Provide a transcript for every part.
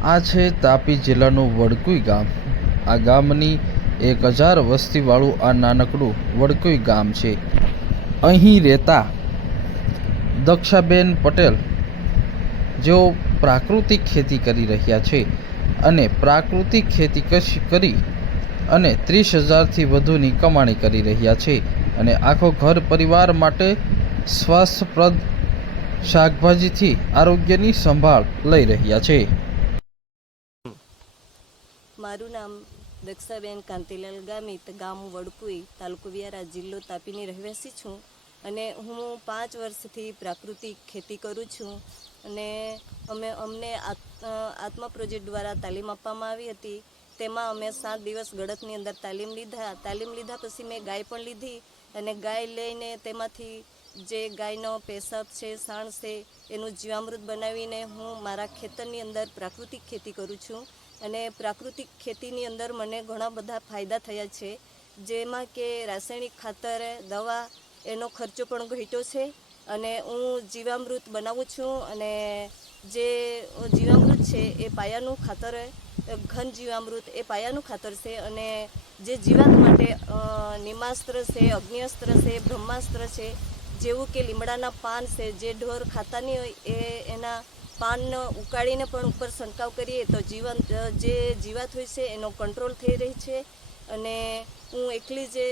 આ છે તાપી જિલ્લાનું વડકુઈ ગામ। આ ગામની 1000 વસ્તીવાળું આ નાનકડું વડકુઈ ગામ છે। અહીં રહેતા દક્ષાબેન પટેલ જેઓ પ્રાકૃતિક ખેતી કરી રહ્યા છે અને પ્રાકૃતિક ખેતી કરી અને 30,000થી વધુની કમાણી કરી રહ્યા છે અને આખો ઘર પરિવાર માટે સ્વાસ્થ્યપ્રદ શાકભાજીથી આરોગ્યની સંભાળ લઈ રહ્યા છે। મારું નામ દક્ષાબેન કાંતિલાલ ગામિત, ગામ વડકુઈ, તાલુકો વિયારા, જિલ્લો તાપીની રહેવાસી છું અને હું 5 વર્ષથી પ્રાકૃતિક ખેતી કરું છું અને અમને આત્મા પ્રોજેક્ટ દ્વારા તાલીમ આપવામાં આવી હતી। તેમાં અમે 7 દિવસ ગળતની અંદર તાલીમ લીધા પછી મેં ગાય પણ લીધી અને ગાય લઈને તેમાંથી જે ગાયનો પેશાબ છે, સાણ છે, એનું જીવામૃત બનાવીને હું મારા ખેતરની અંદર પ્રાકૃતિક ખેતી કરું છું અને પ્રાકૃતિક ખેતીની અંદર મને ઘણા બધા ફાયદા થયા છે, જેમાં કે રાસાયણિક ખાતર, દવા એનો ખર્ચો પણ ઘટ્યો છે અને હું જીવામૃત બનાવું છું અને જે જીવામૃત છે એ પાયાનું ખાતર, ઘન જીવામૃત એ પાયાનું ખાતર છે અને જે જીવાત માટે નિમાસ્ત્ર છે, અગ્નિઅસ્ત્ર છે, બ્રહ્માસ્ત્ર છે, જેવું કે લીમડાના પાન છે, જે ઢોર ખાતા નહીં હોય એના પાન ઉકાળીને પણ ઉપર છંટકાવ કરીએ તો જે જીવાત હોય છે એનો કંટ્રોલ થઈ રહી છે અને હું એકલી જે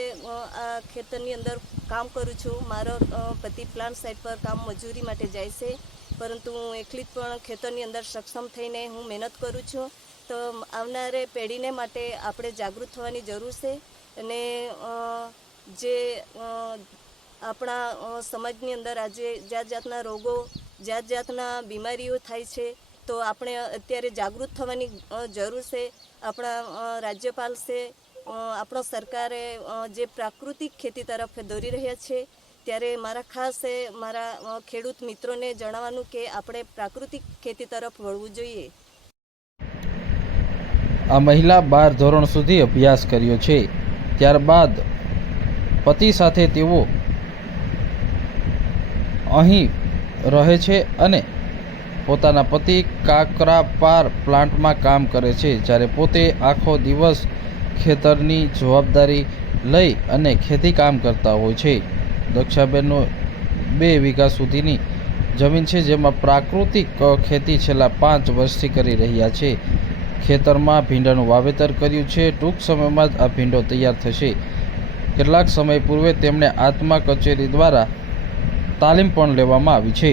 આ ખેતરની અંદર કામ કરું છું। મારો પતિ પ્લાન્ટ સાઇટ પર કામ મજૂરી માટે જાય છે, પરંતુ હું એકલી જ પણ ખેતરની અંદર સક્ષમ થઈને હું મહેનત કરું છું। તો આવનારે પેઢીને માટે આપણે જાગૃત થવાની જરૂર છે અને જે આપણા સમાજની અંદર આજે જાત જાતના રોગો, જાત જાતના બીમારીઓ થાય છે, તો આપણે અત્યારે જાગૃત થવાની જરૂર છે। આપણા રાજ્યપાલ છે, આપણો સરકારે જે પ્રાકૃતિક ખેતી તરફ દોરી રહ્યા છે, ત્યારે મારા ખાસ મારા ખેડૂત મિત્રોને જણાવવાનું કે આપણે પ્રાકૃતિક ખેતી તરફ વળવું જોઈએ। આ મહિલા 12 ધોરણ સુધી અભ્યાસ કર્યો છે, ત્યારબાદ પતિ સાથે તેઓ અહીં રહે છે અને પોતાના પતિ કાકરાપાર પ્લાન્ટમાં કામ કરે છે, જ્યારે પોતે આખો દિવસ ખેતરની જવાબદારી લઈ અને ખેતી કામ કરતા હોય છે। દક્ષાબેનનો 2 વીઘા સુધીની જમીન છે, જેમાં પ્રાકૃતિક ખેતી છેલ્લા 5 વર્ષથી કરી રહ્યા છે। ખેતરમાં ભીંડાનું વાવેતર કર્યું છે। ટૂંક સમયમાં જ આ ભીંડો તૈયાર થશે। કેટલાક સમય પૂર્વે તેમણે આત્મા કચેરી દ્વારા તાલીમ પણ લેવામાં આવી છે।